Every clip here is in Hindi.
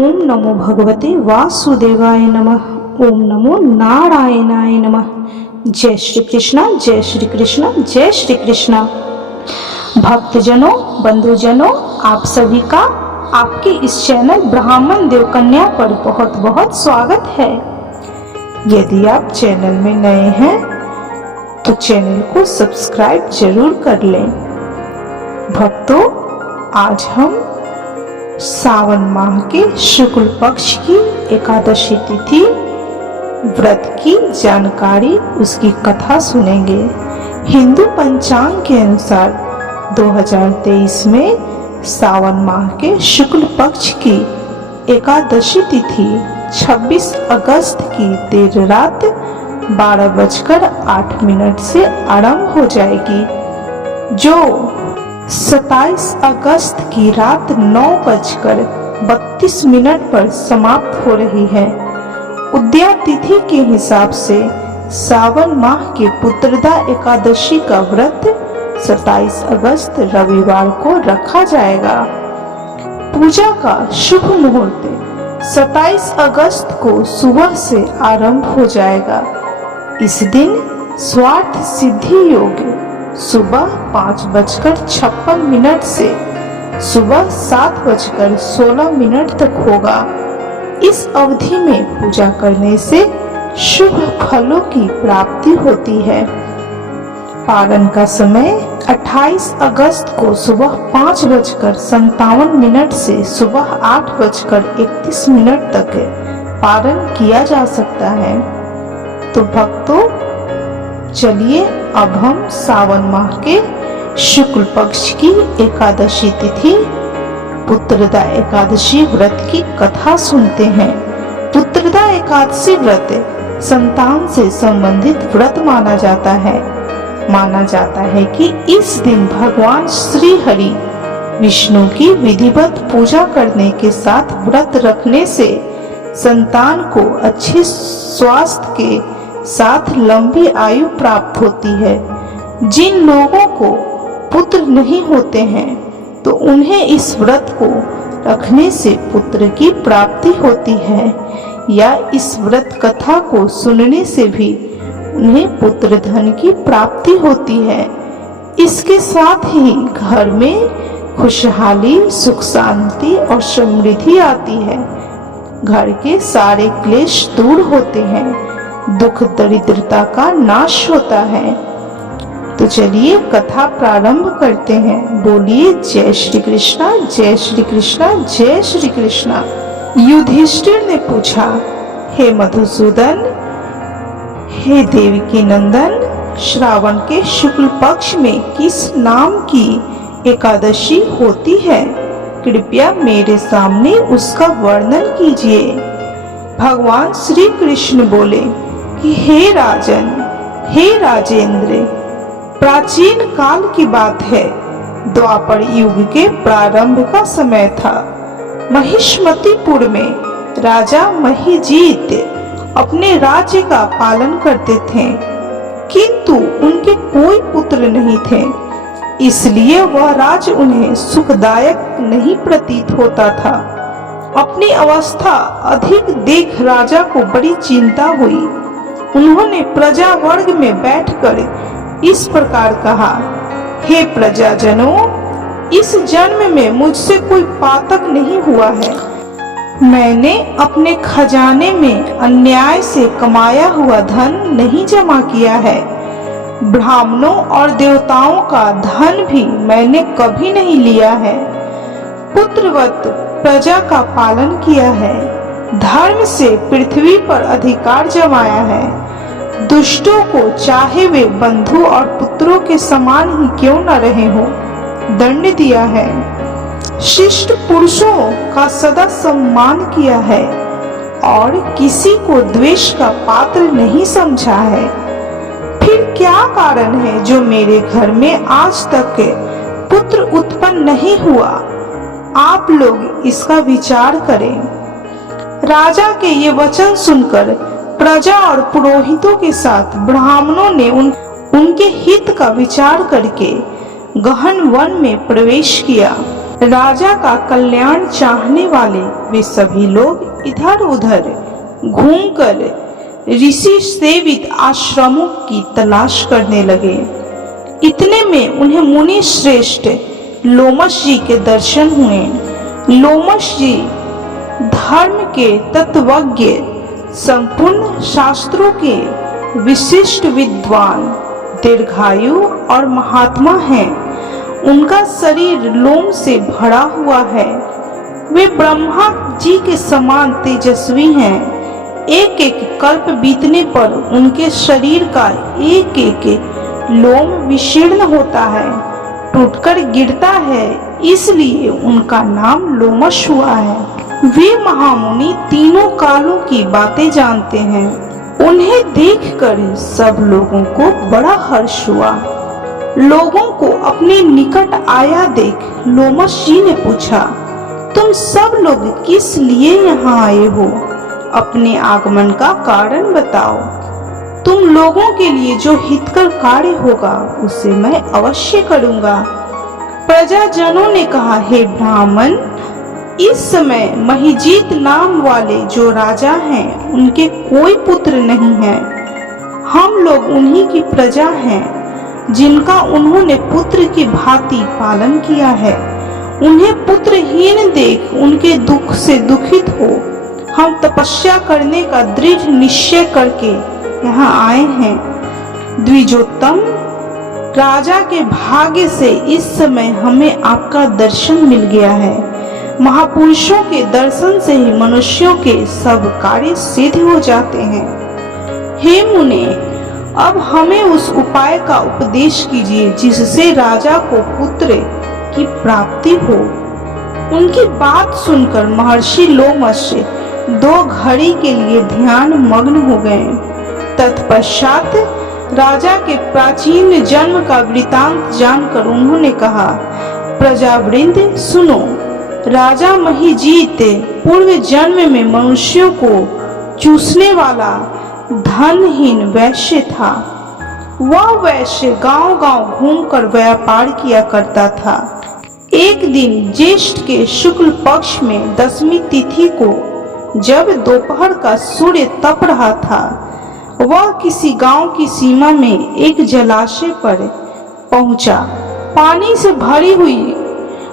ओम नमो भगवते वासुदेवाय नमः। ओम नमो नारायणाय नमः। जय श्री कृष्णा, जय श्री कृष्णा, जय श्री कृष्णा। भक्तजनों, बंधुजनों, आप सभी का आपके इस चैनल ब्राह्मण देव कन्या पर बहुत बहुत स्वागत है। यदि आप चैनल में नए हैं तो चैनल को सब्सक्राइब जरूर कर लें। भक्तों, आज हम सावन माह के शुक्ल पक्ष की एकादशी तिथि व्रत की जानकारी, उसकी कथा सुनेंगे। हिंदू पंचांग के अनुसार 2023 में सावन माह के शुक्ल पक्ष की एकादशी तिथि 26 अगस्त की देर रात 12:08 से आरंभ हो जाएगी, जो 27 अगस्त की रात 9:32 पर समाप्त हो रही है। उदया तिथि के हिसाब से सावन माह के पुत्रदा एकादशी का व्रत 27 अगस्त रविवार को रखा जाएगा। पूजा का शुभ मुहूर्त 27 अगस्त को सुबह से आरंभ हो जाएगा। इस दिन स्वार्थ सिद्धि योग सुबह 5:56 से सुबह 7:16 तक होगा। इस अवधि में पूजा करने से शुभ फलों की प्राप्ति होती है। पारण का समय 28 अगस्त को सुबह 5:57 से सुबह 8:31 तक पारण किया जा सकता है। तो भक्तों, चलिए अब हम सावन माह के शुक्ल पक्ष की एकादशी तिथि पुत्रदा एकादशी व्रत की कथा सुनते हैं। पुत्रदा एकादशी व्रत संतान से संबंधित व्रत माना जाता है। माना जाता है कि इस दिन भगवान श्री हरि विष्णु की विधिवत पूजा करने के साथ व्रत रखने से संतान को अच्छे स्वास्थ्य के साथ लंबी आयु प्राप्त होती है। जिन लोगों को पुत्र नहीं होते हैं तो उन्हें इस व्रत को रखने से पुत्र की प्राप्ति होती है, या इस व्रत कथा को सुनने से भी उन्हें पुत्र धन की प्राप्ति होती है। इसके साथ ही घर में खुशहाली, सुख शांति और समृद्धि आती है। घर के सारे क्लेश दूर होते हैं, दुख दरिद्रता का नाश होता है। तो चलिए कथा प्रारंभ करते हैं। बोलिए जय श्री कृष्णा, जय श्री कृष्णा, जय श्री कृष्णा। युधिष्ठिर ने पूछा, हे मधुसूदन, हे देवकी नंदन, श्रावण के शुक्ल पक्ष में किस नाम की एकादशी होती है? कृपया मेरे सामने उसका वर्णन कीजिए। भगवान श्री कृष्ण बोले कि हे राजन, हे राजेंद्र, प्राचीन काल की बात है। द्वापर युग के प्रारंभ का समय था। महिष्मतिपुर में राजा महिजीत अपने राज्य का पालन करते थे, किंतु उनके कोई पुत्र नहीं थे। इसलिए वह राज्य उन्हें सुखदायक नहीं प्रतीत होता था। अपनी अवस्था अधिक देख राजा को बड़ी चिंता हुई। उन्होंने प्रजा वर्ग में बैठकर इस प्रकार कहा, हे प्रजाजनों, इस जन्म में मुझसे कोई पातक नहीं हुआ है। मैंने अपने खजाने में अन्याय से कमाया हुआ धन नहीं जमा किया है। ब्राह्मणों और देवताओं का धन भी मैंने कभी नहीं लिया है। पुत्रवत प्रजा का पालन किया है। धर्म से पृथ्वी पर अधिकार जमाया है। दुष्टों को, चाहे वे बंधु और पुत्रों के समान ही क्यों न रहे हो, दंड दिया है। शिष्ट पुरुषों का सदा सम्मान किया है और किसी को द्वेष का पात्र नहीं समझा है। फिर क्या कारण है जो मेरे घर में आज तक पुत्र उत्पन्न नहीं हुआ? आप लोग इसका विचार करें। राजा के ये वचन सुनकर प्रजा और पुरोहितों के साथ ब्राह्मणों ने उनके हित का विचार करके गहन वन में प्रवेश किया। राजा का कल्याण चाहने वाले वे सभी लोग इधर उधर घूमकर ऋषि सेवित आश्रमों की तलाश करने लगे। इतने में उन्हें मुनि श्रेष्ठ लोमश जी के दर्शन हुए। लोमश जी धर्म के तत्वज्ञ, संपूर्ण शास्त्रों के विशिष्ट विद्वान, दीर्घायु और महात्मा हैं। उनका शरीर लोम से भरा हुआ है। वे ब्रह्मा जी के समान तेजस्वी हैं। एक एक कल्प बीतने पर उनके शरीर का एक एक लोम विशीर्ण होता है, टूटकर गिरता है, इसलिए उनका नाम लोमश हुआ है। वे महामुनि तीनों कालों की बातें जानते हैं। उन्हें देखकर सब लोगों को बड़ा हर्ष हुआ। लोगों को अपने निकट आया देख लोमश जी ने पूछा, तुम सब लोग किस लिए यहाँ आए हो? अपने आगमन का कारण बताओ। तुम लोगों के लिए जो हितकर कार्य होगा उसे मैं अवश्य करूँगा। प्रजाजनों ने कहा, हे ब्राह्मण, इस समय महिजीत नाम वाले जो राजा हैं उनके कोई पुत्र नहीं है। हम लोग उन्हीं की प्रजा हैं जिनका उन्होंने पुत्र की भांति पालन किया है। उन्हें पुत्रहीन देख उनके दुख से दुखित हो हम तपस्या करने का दृढ़ निश्चय करके यहाँ आए हैं। द्विजोत्तम, राजा के भाग्य से इस समय हमें आपका दर्शन मिल गया है। महापुरुषों के दर्शन से ही मनुष्यों के सब कार्य सिद्ध हो जाते हैं। हे मुने, अब हमें उस उपाय का उपदेश कीजिए जिससे राजा को पुत्र की प्राप्ति हो। उनकी बात सुनकर महर्षि लोमश 2 घड़ी के लिए ध्यान मग्न हो गए। तत्पश्चात राजा के प्राचीन जन्म का वृतांत जानकर उन्होंने कहा, प्रजावृंद सुनो, राजा महिजीत पूर्व जन्म में मनुष्यों को चूसने वाला धनहीन वैश्य था। वह वैश्य गांव-गांव घूमकर व्यापार किया करता था। एक दिन ज्येष्ठ के शुक्ल पक्ष में 10वीं तिथि को जब दोपहर का सूर्य तप रहा था, वह किसी गांव की सीमा में एक जलाशय पर पहुंचा। पानी से भरी हुई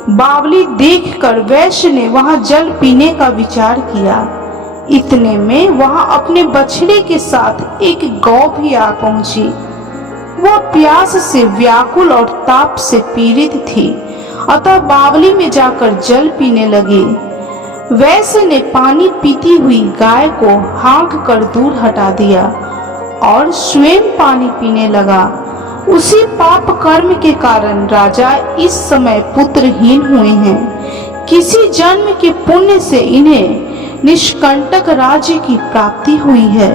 बावली देखकर वैश्य ने वहां जल पीने का विचार किया। इतने में वहां अपने बछड़े के साथ एक गौ भी आ पहुंची। वह प्यास से व्याकुल और ताप से पीड़ित थी, अतः बावली में जाकर जल पीने लगी। वैश्य ने पानी पीती हुई गाय को हाँक कर दूर हटा दिया और स्वयं पानी पीने लगा। उसी पाप कर्म के कारण राजा इस समय पुत्रहीन हुए हैं। किसी जन्म के पुण्य से इन्हें निष्कंटक राज्य की प्राप्ति हुई है।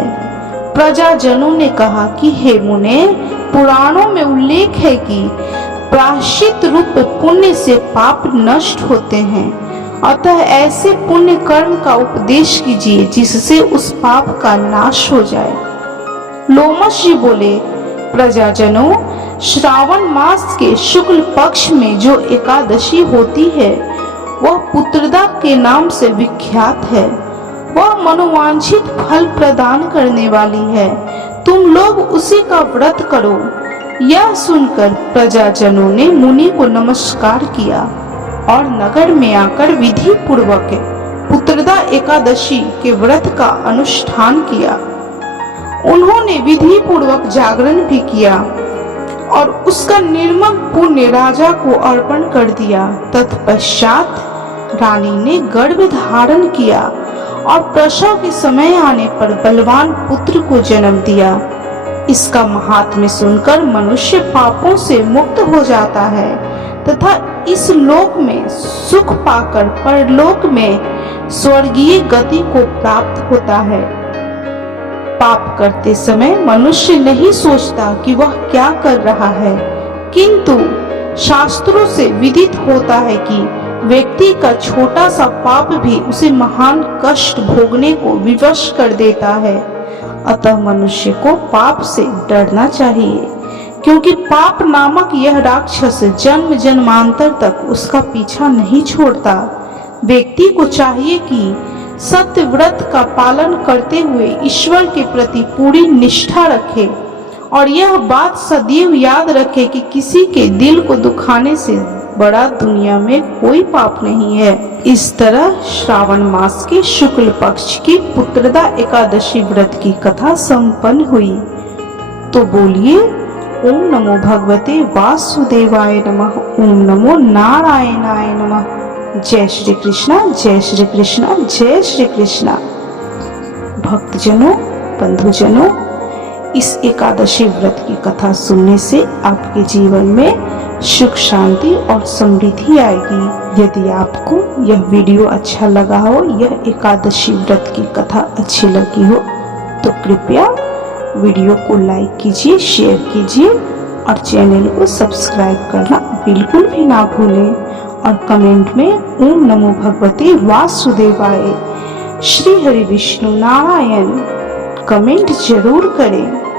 प्रजाजनों ने कहा कि हे मुने, पुराणों में उल्लेख है कि प्रायश्चित रूप पुण्य से पाप नष्ट होते हैं, अतः ऐसे पुण्य कर्म का उपदेश कीजिए जिससे उस पाप का नाश हो जाए। लोमश जी बोले, प्रजाजनों, श्रावण मास के शुक्ल पक्ष में जो एकादशी होती है वह पुत्रदा के नाम से विख्यात है। वह मनोवांछित फल प्रदान करने वाली है। तुम लोग उसी का व्रत करो। यह सुनकर प्रजाजनों ने मुनि को नमस्कार किया और नगर में आकर विधि पूर्वक पुत्रदा एकादशी के व्रत का अनुष्ठान किया। उन्होंने विधि पूर्वक जागरण भी किया और उसका निर्मल पुण्य राजा को अर्पण कर दिया। तत्पश्चात रानी ने गर्भ धारण किया और प्रसव के समय आने पर बलवान पुत्र को जन्म दिया। इसका महात्म्य सुनकर मनुष्य पापों से मुक्त हो जाता है तथा इस लोक में सुख पाकर परलोक में स्वर्गीय गति को प्राप्त होता है। पाप करते समय मनुष्य नहीं सोचता कि वह क्या कर रहा है, किंतु शास्त्रों से विदित होता है कि व्यक्ति का छोटा सा पाप भी उसे महान कष्ट भोगने को विवश कर देता है। अतः मनुष्य को पाप से डरना चाहिए। क्योंकि पाप नामक यह राक्षस जन्म जन्मांतर तक उसका पीछा नहीं छोड़ता। व्यक्ति को चाहिए कि सत्य व्रत का पालन करते हुए ईश्वर के प्रति पूरी निष्ठा रखे और यह बात सदैव याद रखे कि किसी के दिल को दुखाने से बड़ा दुनिया में कोई पाप नहीं है। इस तरह श्रावण मास के शुक्ल पक्ष की पुत्रदा एकादशी व्रत की कथा संपन्न हुई। तो बोलिए ओम नमो भगवते वासुदेवाय नमः, ओम नमो नारायणाय नमः। जय श्री कृष्णा, जय श्री कृष्णा, जय श्री कृष्णा। भक्तजनों, बंधुजनों, इस एकादशी व्रत की कथा सुनने से आपके जीवन में सुख, शांति और समृद्धि आएगी। यदि आपको यह वीडियो अच्छा लगा हो, यह एकादशी व्रत की कथा अच्छी लगी हो, तो कृपया वीडियो को लाइक कीजिए, शेयर कीजिए और चैनल को सब्सक्राइब करना बिल्कुल भी ना भूलें। और कमेंट में ओम नमो भगवते वासुदेवाय, श्री हरि विष्णु नारायण कमेंट जरूर करें।